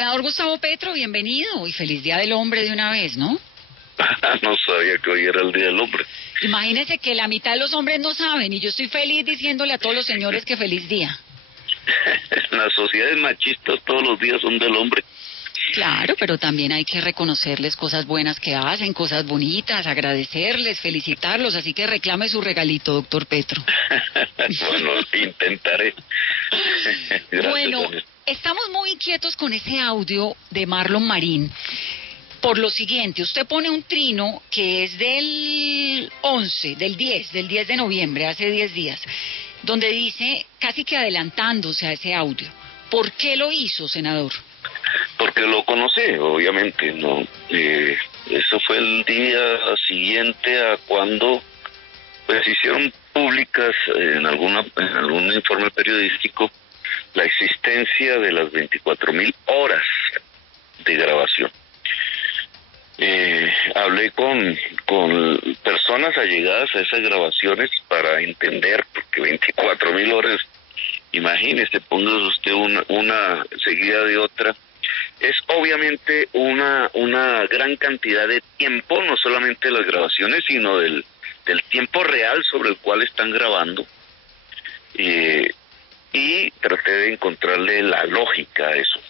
Senador Gustavo Petro, bienvenido y feliz Día del Hombre de una vez, ¿no? No sabía que hoy era el Día del Hombre. Imagínese que la mitad de los hombres no saben y yo estoy feliz diciéndole a todos los señores que feliz día. En las sociedades machistas todos los días son del hombre. Claro, pero también hay que reconocerles cosas buenas que hacen, cosas bonitas, agradecerles, felicitarlos, así que reclame su regalito, doctor Petro. Bueno, intentaré. Gracias, Bueno, Daniel. estamos muy inquietos con ese audio de Marlon Marín. Por lo siguiente, usted pone un trino que es del 11, del 10 de noviembre, hace 10 días, donde dice, casi que adelantándose a ese audio, ¿por qué lo hizo, senador? Porque lo conocí, obviamente, ¿no? Eso fue el día siguiente a cuando pues hicieron públicas en algún informe periodístico la existencia de las 24.000 horas de grabación. Hablé con personas allegadas a esas grabaciones para entender, porque 24.000 horas, imagínese, póngase usted una seguida de otra, es obviamente una gran cantidad de tiempo, no solamente las grabaciones, sino del tiempo real sobre el cual están grabando, y traté de encontrarle la lógica a eso,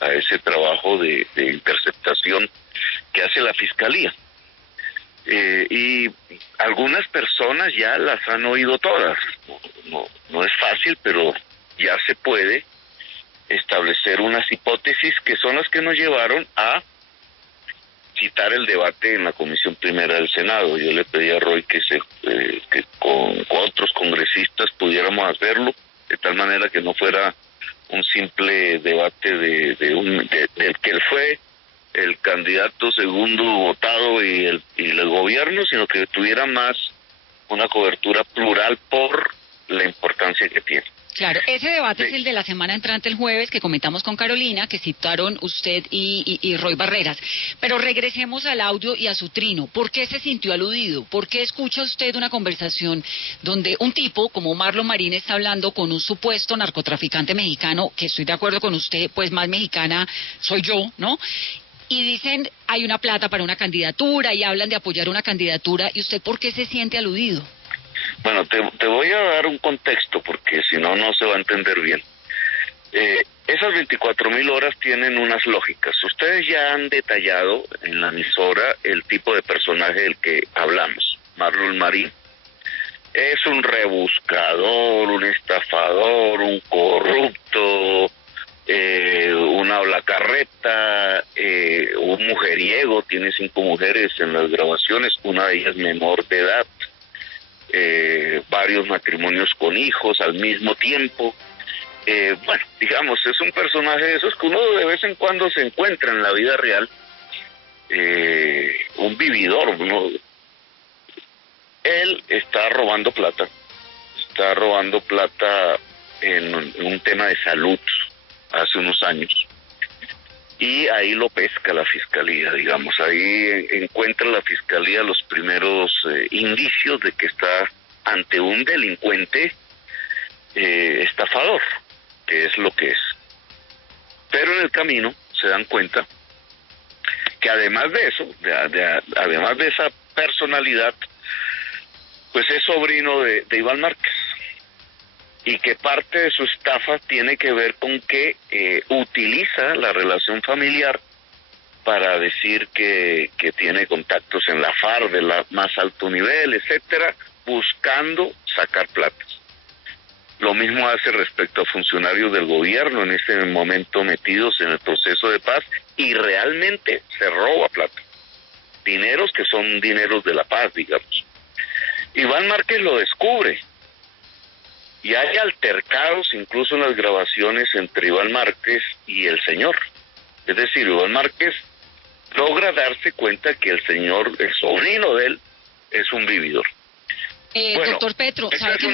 a ese trabajo de interceptación que hace la Fiscalía. Y algunas personas ya las han oído todas. No es fácil, pero ya se puede establecer unas hipótesis que son las que nos llevaron a citar el debate en la Comisión Primera del Senado. Yo le pedí a Roy que con otros congresistas pudiéramos hacerlo, de tal manera que no fuera un simple debate del que él fue el candidato segundo votado y el gobierno, sino que tuviera más una cobertura plural por la importancia que tiene. Claro, ese debate Sí. es el de la semana entrante, el jueves, que comentamos con Carolina, que citaron usted y Roy Barreras. Pero regresemos al audio y a su trino. ¿Por qué se sintió aludido? ¿Por qué escucha usted una conversación donde un tipo como Marlon Marín está hablando con un supuesto narcotraficante mexicano, que estoy de acuerdo con usted, pues más mexicana soy yo, ¿no? Y dicen, hay una plata para una candidatura y hablan de apoyar una candidatura, ¿y usted por qué se siente aludido? Bueno, te voy a dar un contexto, porque si no, no se va a entender bien. Esas 24.000 horas tienen unas lógicas. Ustedes ya han detallado en la emisora el tipo de personaje del que hablamos. Marlon Marín es un rebuscador, un estafador, un corrupto, un hablacarreta, un mujeriego. Tiene 5 mujeres en las grabaciones, una de ellas menor de edad. Varios matrimonios con hijos al mismo tiempo. Bueno, digamos, es un personaje de esos que uno de vez en cuando se encuentra en la vida real, un vividor. Él está robando plata en un tema de salud hace unos años, y ahí lo pesca la Fiscalía, digamos, ahí encuentra la Fiscalía los primeros indicios de que está ante un delincuente estafador, que es lo que es. Pero en el camino se dan cuenta que además de eso, además de esa personalidad, pues es sobrino de Iván Márquez, y que parte de su estafa tiene que ver con que utiliza la relación familiar para decir que tiene contactos en la FARC de la más alto nivel, etcétera, buscando sacar plata. Lo mismo hace respecto a funcionarios del gobierno en este momento metidos en el proceso de paz, y realmente se roba plata. Dineros que son dineros de la paz, digamos. Iván Márquez lo descubre, y hay altercados incluso en las grabaciones entre Iván Márquez y el señor. Es decir, Iván Márquez logra darse cuenta que el señor, el sobrino de él, es un vividor. Bueno, Doctor Petro, esa ¿sabe es que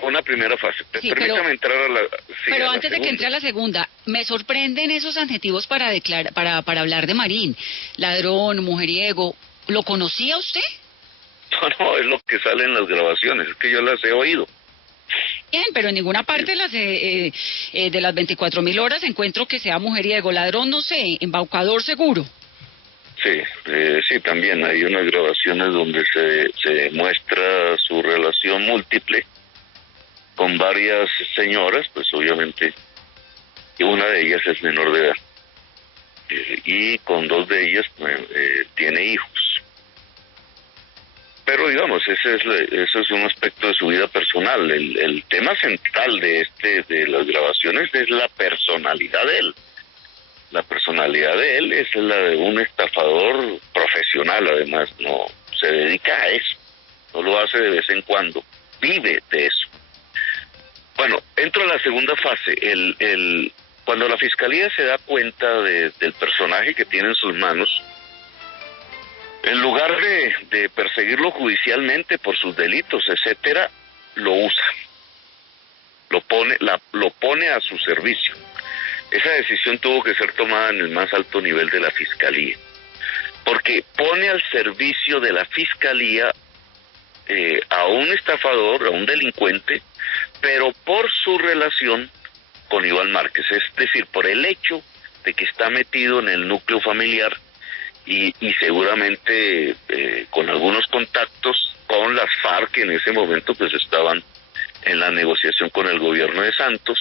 una primera fase. Sí, Permítame entrar a la... Sí, pero a la antes de que entre a la segunda, me sorprenden esos adjetivos para hablar de Marín. Ladrón, mujeriego. ¿Lo conocía usted? No, es lo que sale en las grabaciones, es que yo las he oído. Bien, pero en ninguna parte de las 24.000 horas encuentro que sea mujeriego, ladrón, no sé, embaucador seguro. Sí, sí, también hay unas grabaciones donde se muestra su relación múltiple con varias señoras, pues obviamente, y una de ellas es menor de edad, y con dos de ellas tiene hijos. Pero digamos, eso es un aspecto de su vida personal. El tema central de las grabaciones es la personalidad de él. La personalidad de él es la de un estafador profesional, además, no se dedica a eso, no lo hace de vez en cuando, vive de eso. Bueno, entro a la segunda fase. Cuando la fiscalía se da cuenta del personaje que tiene en sus manos, en lugar de perseguirlo judicialmente por sus delitos, etcétera, lo usa, lo pone a su servicio. Esa decisión tuvo que ser tomada en el más alto nivel de la fiscalía, porque pone al servicio de la fiscalía a un estafador, a un delincuente, pero por su relación con Iván Márquez, es decir, por el hecho de que está metido en el núcleo familiar y seguramente con algunos contactos con las FARC, que en ese momento pues estaban en la negociación con el gobierno de Santos,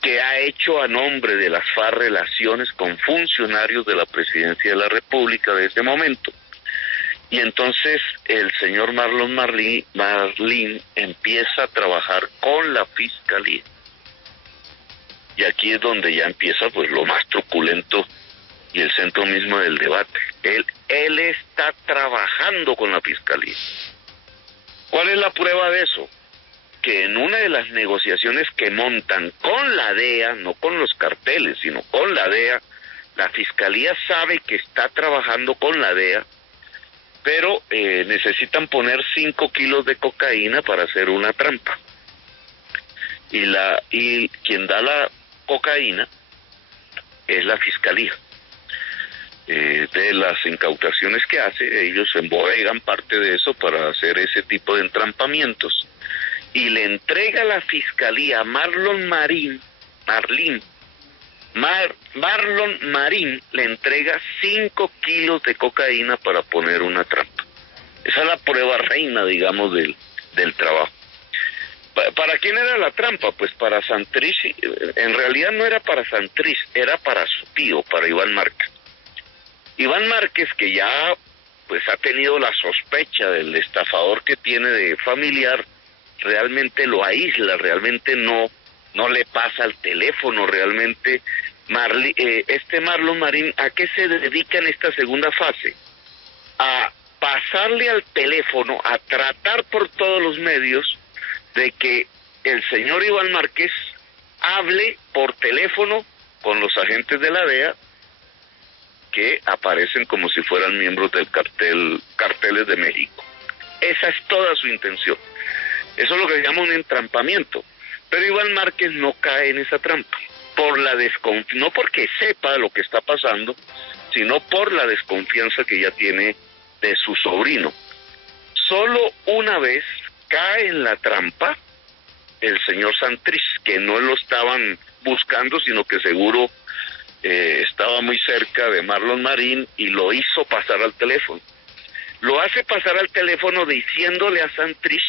que ha hecho a nombre de las FARC relaciones con funcionarios de la Presidencia de la República de ese momento. Y entonces el señor Marlon Marlín empieza a trabajar con la fiscalía. Y aquí es donde ya empieza pues lo más truculento y el centro mismo del debate. Él está trabajando con la fiscalía. ¿Cuál es la prueba de eso? Que en una de las negociaciones que montan con la DEA, no con los carteles, sino con la DEA, la fiscalía sabe que está trabajando con la DEA, pero necesitan poner 5 kilos de cocaína para hacer una trampa. Y quien da la cocaína es la fiscalía. De las incautaciones que hace, ellos embodegan parte de eso para hacer ese tipo de entrampamientos. Y le entrega a la fiscalía a Marlon Marín le entrega 5 kilos de cocaína para poner una trampa. Esa es la prueba reina, digamos, del trabajo. ¿Para quién era la trampa? Pues para Santrich. En realidad no era para Santrich, era para su tío, para Iván Márquez. Iván Márquez, que ya pues ha tenido la sospecha del estafador que tiene de familiar, realmente lo aísla, realmente no le pasa al teléfono, realmente. Marlon Marín, ¿a qué se dedica en esta segunda fase? A pasarle al teléfono, a tratar por todos los medios de que el señor Iván Márquez hable por teléfono con los agentes de la DEA, que aparecen como si fueran miembros del carteles de México. Esa es toda su intención. Eso es lo que se llama un entrampamiento. Pero Iván Márquez no cae en esa trampa, por la no porque sepa lo que está pasando, sino por la desconfianza que ya tiene de su sobrino. Solo una vez cae en la trampa el señor Santrich, que no lo estaban buscando, sino que seguro estaba muy cerca de Marlon Marín y lo hizo pasar al teléfono. Lo hace pasar al teléfono diciéndole a Santrich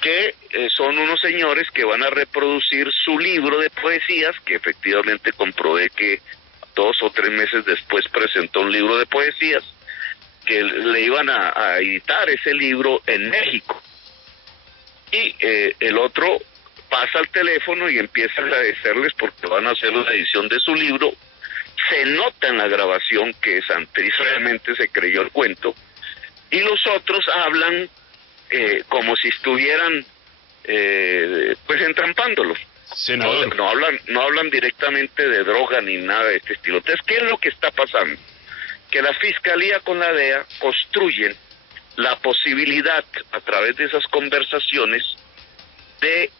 que son unos señores que van a reproducir su libro de poesías, que efectivamente comprobé que 2 o 3 meses después presentó un libro de poesías, que le iban a editar ese libro en México. Y el otro pasa al teléfono y empieza a agradecerles porque van a hacer la edición de su libro. Se nota en la grabación que Santrich realmente se creyó el cuento, y los otros hablan como si estuvieran pues entrampándolo. Senador. No hablan directamente de droga ni nada de este estilo. Entonces, ¿qué es lo que está pasando? Que la Fiscalía con la DEA construyen la posibilidad, a través de esas conversaciones, de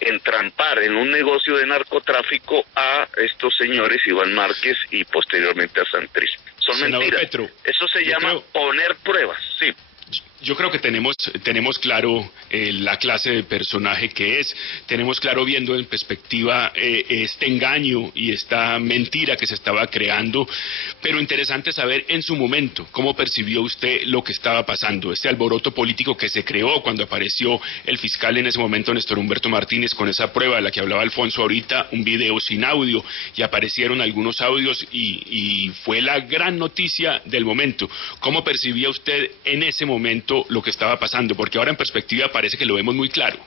entrampar en un negocio de narcotráfico a estos señores, Iván Márquez y posteriormente a Santrich. Son Senador mentiras. Petro, Eso se llama poner pruebas, sí. Yo creo que tenemos claro la clase de personaje que es, tenemos claro viendo en perspectiva este engaño y esta mentira que se estaba creando, pero interesante saber en su momento cómo percibió usted lo que estaba pasando, este alboroto político que se creó cuando apareció el fiscal en ese momento, Néstor Humberto Martínez, con esa prueba de la que hablaba Alfonso ahorita, un video sin audio, y aparecieron algunos audios y fue la gran noticia del momento. ¿Cómo percibía usted en ese momento lo que estaba pasando? Porque ahora en perspectiva parece que lo vemos muy claro.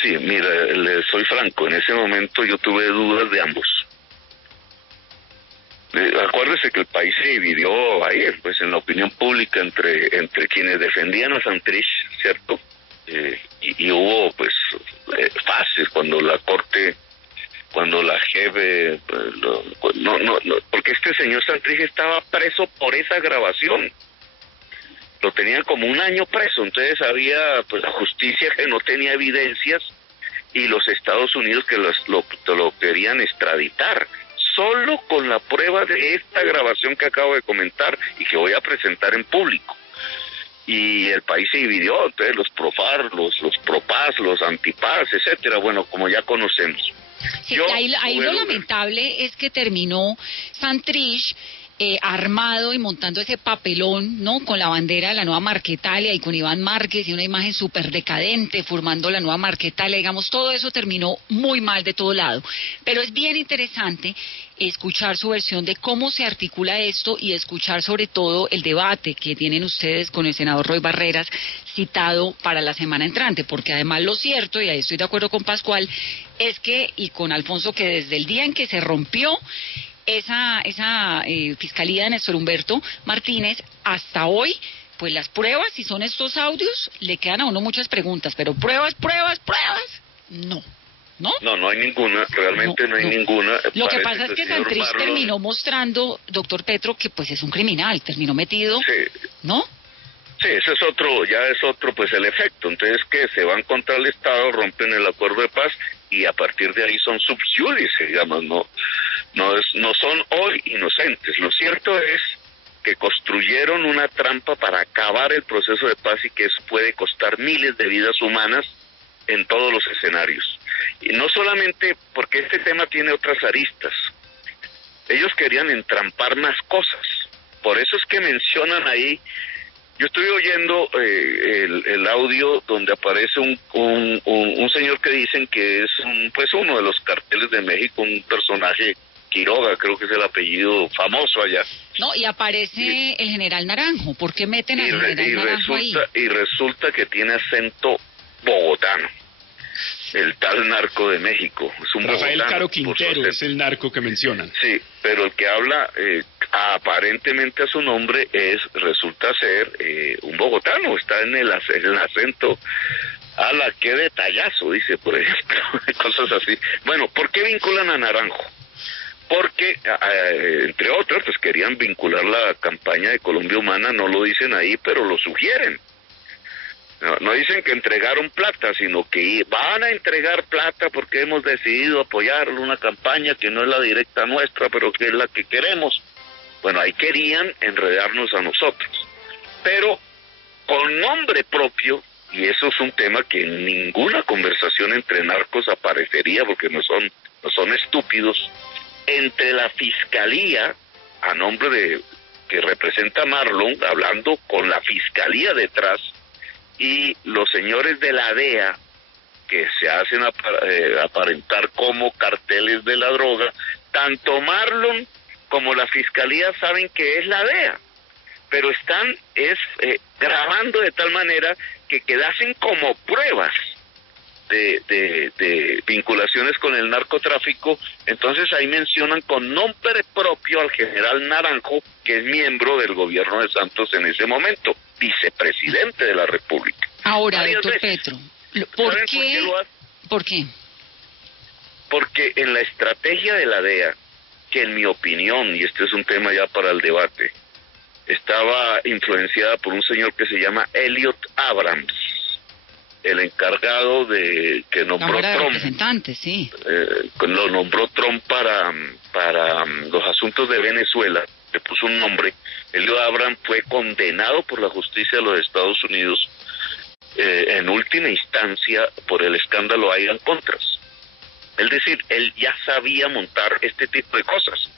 Sí, mira, le soy franco, en ese momento yo tuve dudas de ambos. Acuérdese que el país se dividió ayer, pues en la opinión pública entre quienes defendían a Santrich, ¿cierto? Y hubo pues fases cuando la Corte, cuando la JEP, porque este señor Santrich estaba preso por esa grabación. Lo tenían como un año preso, entonces había pues la justicia que no tenía evidencias y los Estados Unidos que lo querían extraditar, solo con la prueba de esta grabación que acabo de comentar y que voy a presentar en público. Y el país se dividió, entonces los pro-FARC, los pro-paz, los anti-paz, etcétera, bueno, como ya conocemos. Sí, ahí lo lamentable es que terminó Santrich armado y montando ese papelón, ¿no? Con la bandera de la nueva Marquetalia y con Iván Márquez y una imagen súper decadente formando la nueva Marquetalia, digamos, todo eso terminó muy mal de todo lado. Pero es bien interesante escuchar su versión de cómo se articula esto y escuchar sobre todo el debate que tienen ustedes con el senador Roy Barreras citado para la semana entrante, porque además lo cierto, y ahí estoy de acuerdo con Pascual, es que, y con Alfonso, que desde el día en que se rompió esa fiscalía de Néstor Humberto Martínez, hasta hoy, pues las pruebas, si son estos audios, le quedan a uno muchas preguntas, pero pruebas, no. ¿No? No hay ninguna, realmente no hay ninguna. Lo que pasa es que Santrich terminó mostrando, doctor Petro, que pues es un criminal, terminó metido, sí. ¿no? Sí, ese es otro, pues el efecto. Entonces, que se van contra el Estado, rompen el acuerdo de paz y a partir de ahí son sub iudice, digamos, no son hoy inocentes. Lo cierto es que construyeron una trampa para acabar el proceso de paz y que eso puede costar miles de vidas humanas en todos los escenarios. Y no solamente porque este tema tiene otras aristas. Ellos querían entrampar más cosas. Por eso es que mencionan ahí. Yo estoy oyendo el audio donde aparece un señor que dicen que es uno de los carteles de México, un personaje, Quiroga, creo que es el apellido famoso allá. No, y aparece el general Naranjo. ¿Por qué meten al general Naranjo ahí? Y resulta que tiene acento bogotano. El tal narco de México. Es un Rafael bogotano, Caro Quintero es el narco que mencionan. Sí, pero el que habla aparentemente a su nombre resulta ser un bogotano, está en el acento. ¡Hala, qué detallazo! Dice, por ejemplo, cosas así. Bueno, ¿por qué vinculan a Naranjo? Porque, entre otras, pues querían vincular la campaña de Colombia Humana, no lo dicen ahí, pero lo sugieren. No dicen que entregaron plata, sino que van a entregar plata porque hemos decidido apoyar una campaña que no es la directa nuestra, pero que es la que queremos. Bueno, ahí querían enredarnos a nosotros. Pero con nombre propio, y eso es un tema que en ninguna conversación entre narcos aparecería porque no son estúpidos, entre la fiscalía, a nombre de que representa Marlon, hablando con la fiscalía detrás, y los señores de la DEA, que se hacen aparentar como carteles de la droga, tanto Marlon como la fiscalía saben que es la DEA, pero están grabando de tal manera que quedasen como pruebas de vinculaciones con el narcotráfico. Entonces ahí mencionan con nombre propio al general Naranjo, que es miembro del gobierno de Santos en ese momento, vicepresidente de la República. Ahora, doctor Petro, ¿por qué? Porque en la estrategia de la DEA, que en mi opinión, y este es un tema ya para el debate, estaba influenciada por un señor que se llama Elliot Abrams, el encargado que nombró Trump, sí. Lo nombró Trump para los asuntos de Venezuela. le puso un nombre. Elliot Abrams fue condenado por la justicia de los Estados Unidos en última instancia por el escándalo Iran Contras. Es decir, él ya sabía montar este tipo de cosas.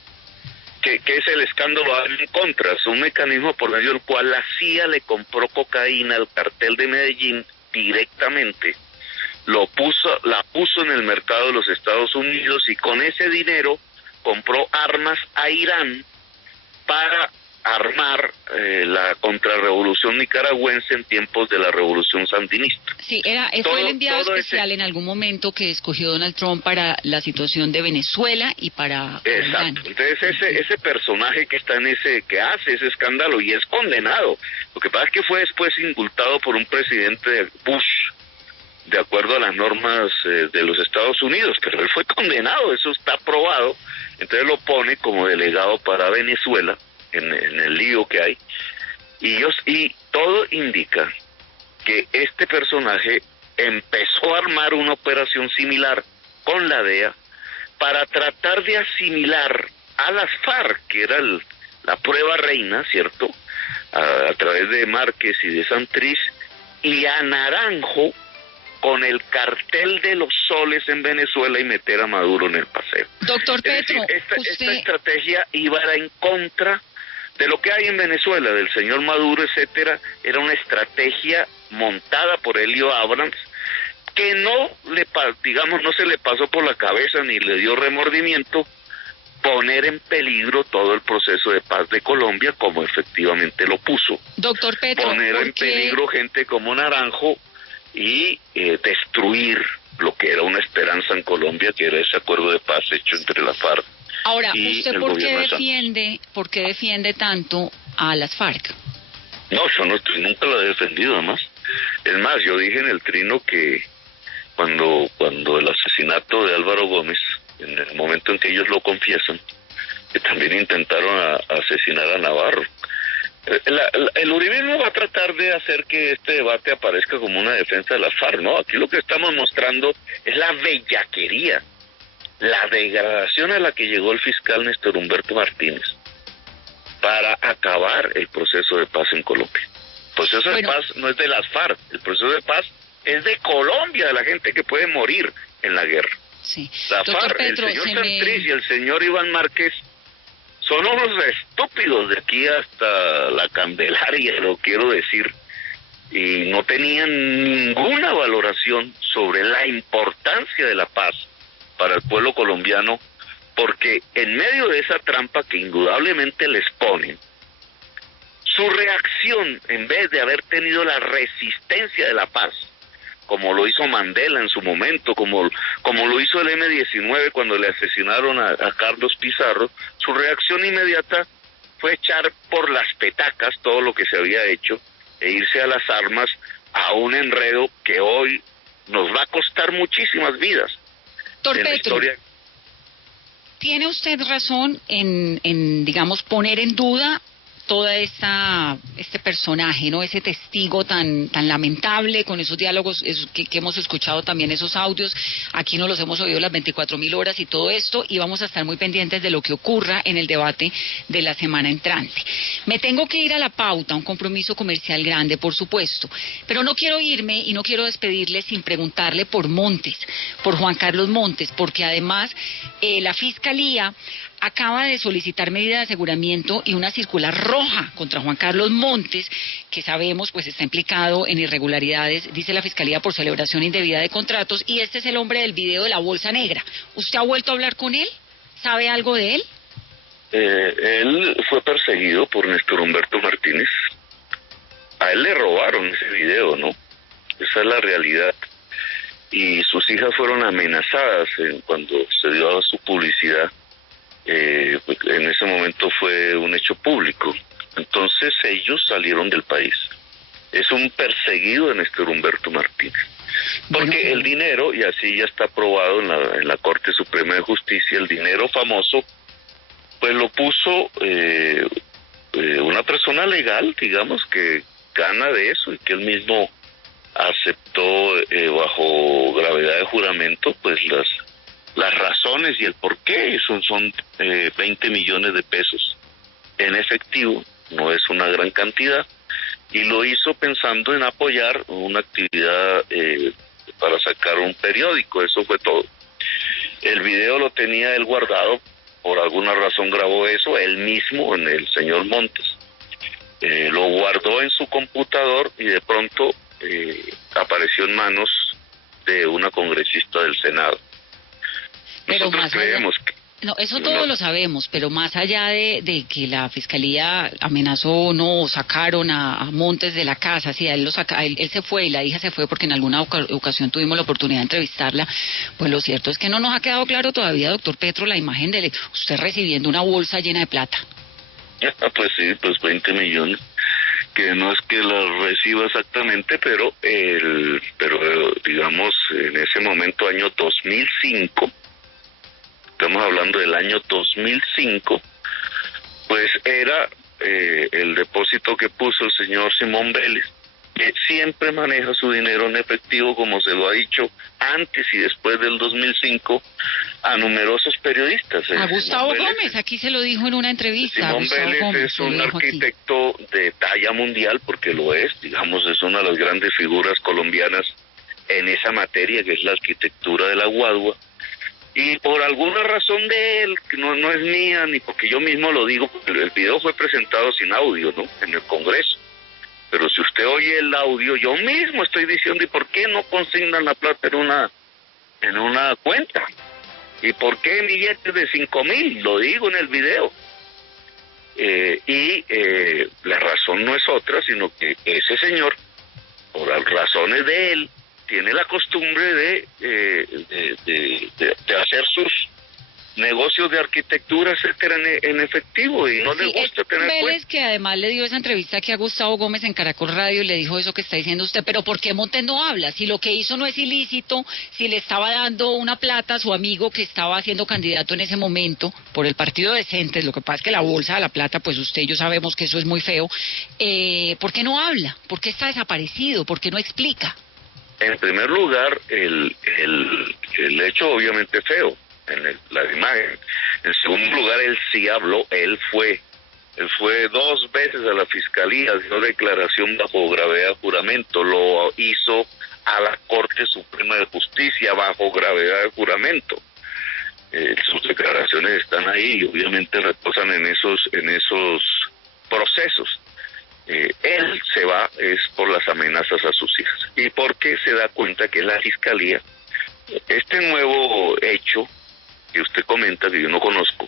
¿Qué es el escándalo Iran Contras? Un mecanismo por medio del cual la CIA le compró cocaína al cartel de Medellín directamente, la puso en el mercado de los Estados Unidos y con ese dinero compró armas a Irán para armar la contrarrevolución nicaragüense en tiempos de la revolución sandinista. Sí, fue el enviado especial en algún momento que escogió Donald Trump para la situación de Venezuela y para Irán. Exacto. Entonces ese personaje que está que hace ese escándalo y es condenado. Lo que pasa es que fue después indultado por un presidente Bush, de acuerdo a las normas de los Estados Unidos, pero él fue condenado, eso está probado. Entonces lo pone como delegado para Venezuela en el lío que hay, y todo indica que este personaje empezó a armar una operación similar con la DEA para tratar de asimilar a las FARC, que era la prueba reina, ¿cierto?, a través de Márquez y de Santrich, y a Naranjo con el cartel de los soles en Venezuela y meter a Maduro en el paseo. Doctor Petro, esta estrategia iba en contra de lo que hay en Venezuela, del señor Maduro, etcétera. Era una estrategia montada por Elliot Abrams que no se le pasó por la cabeza ni le dio remordimiento poner en peligro todo el proceso de paz de Colombia, como efectivamente lo puso. Doctor Petro, poner en peligro gente como Naranjo y destruir lo que era una esperanza en Colombia, que era ese acuerdo de paz hecho entre la FARC. Ahora, ¿usted por qué defiende tanto a las FARC? No, yo nunca la he defendido, además. Es más, yo dije en el trino que cuando el asesinato de Álvaro Gómez, en el momento en que ellos lo confiesan, que también intentaron asesinar a Navarro. El uribismo va a tratar de hacer que este debate aparezca como una defensa de la FARC, ¿no? Aquí lo que estamos mostrando es la bellaquería, la degradación a la que llegó el fiscal Néstor Humberto Martínez para acabar el proceso de paz en Colombia. El proceso de paz no es de las FARC, el proceso de paz es de Colombia, de la gente que puede morir en la guerra. Sí. La FARC, Petro, el señor Santrich y el señor Iván Márquez son unos estúpidos de aquí hasta la Candelaria, lo quiero decir, y no tenían ninguna valoración sobre la importancia de la paz para el pueblo colombiano, porque en medio de esa trampa que indudablemente les ponen, su reacción, en vez de haber tenido la resistencia de la paz, como lo hizo Mandela en su momento, como lo hizo el M-19 cuando le asesinaron a Carlos Pizarro, su reacción inmediata fue echar por las petacas todo lo que se había hecho e irse a las armas, a un enredo que hoy nos va a costar muchísimas vidas. Doctor Petro, ¿tiene usted razón en digamos, poner en duda toda este personaje, ¿no? Ese testigo tan lamentable, con esos diálogos que hemos escuchado también, esos audios, aquí nos los hemos oído las 24.000 horas y todo esto, y vamos a estar muy pendientes de lo que ocurra en el debate de la semana entrante. Me tengo que ir a la pauta, un compromiso comercial grande, por supuesto, pero no quiero irme y no quiero despedirle sin preguntarle por Montes, por Juan Carlos Montes, porque además la Fiscalía acaba de solicitar medidas de aseguramiento y una circular roja contra Juan Carlos Montes, que sabemos pues está implicado en irregularidades, dice la Fiscalía, por celebración indebida de contratos, y este es el hombre del video de la bolsa negra. ¿Usted ha vuelto a hablar con él? ¿Sabe algo de él? Él fue perseguido por Néstor Humberto Martínez. A él le robaron ese video, ¿no? Esa es la realidad. Y sus hijas fueron amenazadas cuando se dio a su publicidad. En ese momento fue un hecho público. Entonces ellos salieron del país. Es un perseguido de Néstor Humberto Martínez. Porque el dinero, y así ya está aprobado en la Corte Suprema de Justicia, el dinero famoso, pues lo puso una persona legal, digamos, que gana de eso y que él mismo aceptó bajo gravedad de juramento, pues las razones y el por qué son 20 millones de pesos en efectivo, no es una gran cantidad, y lo hizo pensando en apoyar una actividad para sacar un periódico, eso fue todo. El video lo tenía él guardado, por alguna razón grabó eso, él mismo, en el señor Montes. Lo guardó en su computador y de pronto apareció en manos de una congresista del Senado. Pero Nosotros creemos que... No, eso todos lo sabemos, pero más allá de que la Fiscalía amenazó o no, sacaron a Montes de la casa, sí, a él, él se fue y la hija se fue porque en alguna ocasión tuvimos la oportunidad de entrevistarla, pues lo cierto es que no nos ha quedado claro todavía, doctor Petro, la imagen de usted recibiendo una bolsa llena de plata. Pues sí, pues 20 millones, que no es que la reciba exactamente, pero digamos, en ese momento, año 2005, estamos hablando del año 2005, pues era el depósito que puso el señor Simón Vélez, que siempre maneja su dinero en efectivo, como se lo ha dicho antes y después del 2005 a numerosos periodistas. A Gustavo Gómez, aquí se lo dijo en una entrevista. Simón Vélez es un arquitecto de talla mundial, porque lo es, digamos, es una de las grandes figuras colombianas en esa materia, que es la arquitectura de la guadua. Y por alguna razón de él, que no es mía, ni porque yo mismo lo digo, porque el video fue presentado sin audio, ¿no?, en el Congreso. Pero si usted oye el audio, yo mismo estoy diciendo, ¿y por qué no consignan la plata en una cuenta? ¿Y por qué billetes de 5,000? Lo digo en el video. La razón no es otra, sino que ese señor, por las razones de él, tiene la costumbre de hacer sus negocios de arquitectura, etcétera, en efectivo, y no le gusta tener Vélez, cuenta. que además le dio esa entrevista aquí a Gustavo Gómez en Caracol Radio y le dijo eso que está diciendo usted, pero ¿por qué Montes no habla? Si lo que hizo no es ilícito, si le estaba dando una plata a su amigo que estaba siendo candidato en ese momento por el Partido Decentes, lo que pasa es que la bolsa de la plata, pues usted y yo sabemos que eso es muy feo, ¿por qué no habla? ¿Por qué está desaparecido? ¿Por qué no explica? En primer lugar, el hecho obviamente feo, la imagen. En segundo lugar, él sí habló, él fue 2 veces a la Fiscalía, dio declaración bajo gravedad de juramento, lo hizo a la Corte Suprema de Justicia bajo gravedad de juramento. Sus declaraciones están ahí y obviamente reposan en esos procesos. Él se va es por las amenazas a sus hijas y porque se da cuenta que la Fiscalía, este nuevo hecho que usted comenta, que yo no conozco,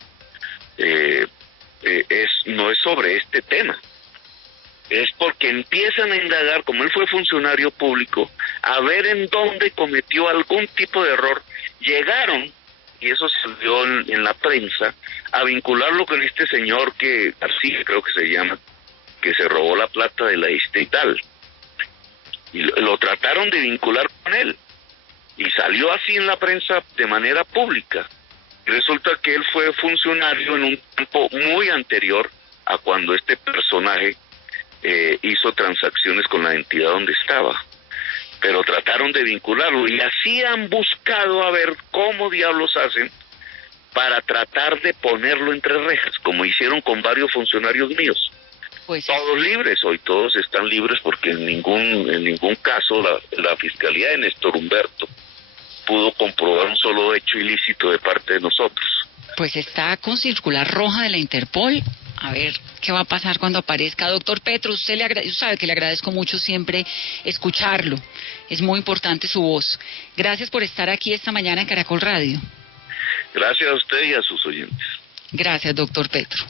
no es sobre este tema, es porque empiezan a indagar, como él fue funcionario público, a ver en dónde cometió algún tipo de error. Llegaron, y eso salió en la prensa, a vincularlo con este señor que García, creo que se llama, que se robó la plata de la Estatal, y lo trataron de vincular con él, y salió así en la prensa de manera pública. Y resulta que él fue funcionario en un tiempo muy anterior a cuando este personaje hizo transacciones con la entidad donde estaba, pero trataron de vincularlo, y así han buscado a ver cómo diablos hacen para tratar de ponerlo entre rejas, como hicieron con varios funcionarios míos. Pues todos libres, hoy todos están libres, porque en ningún caso la Fiscalía de Néstor Humberto pudo comprobar un solo hecho ilícito de parte de nosotros. Pues está con circular roja de la Interpol. A ver qué va a pasar cuando aparezca. Doctor Petro, usted sabe que le agradezco mucho siempre escucharlo. Es muy importante su voz. Gracias por estar aquí esta mañana en Caracol Radio. Gracias a usted y a sus oyentes. Gracias, doctor Petro.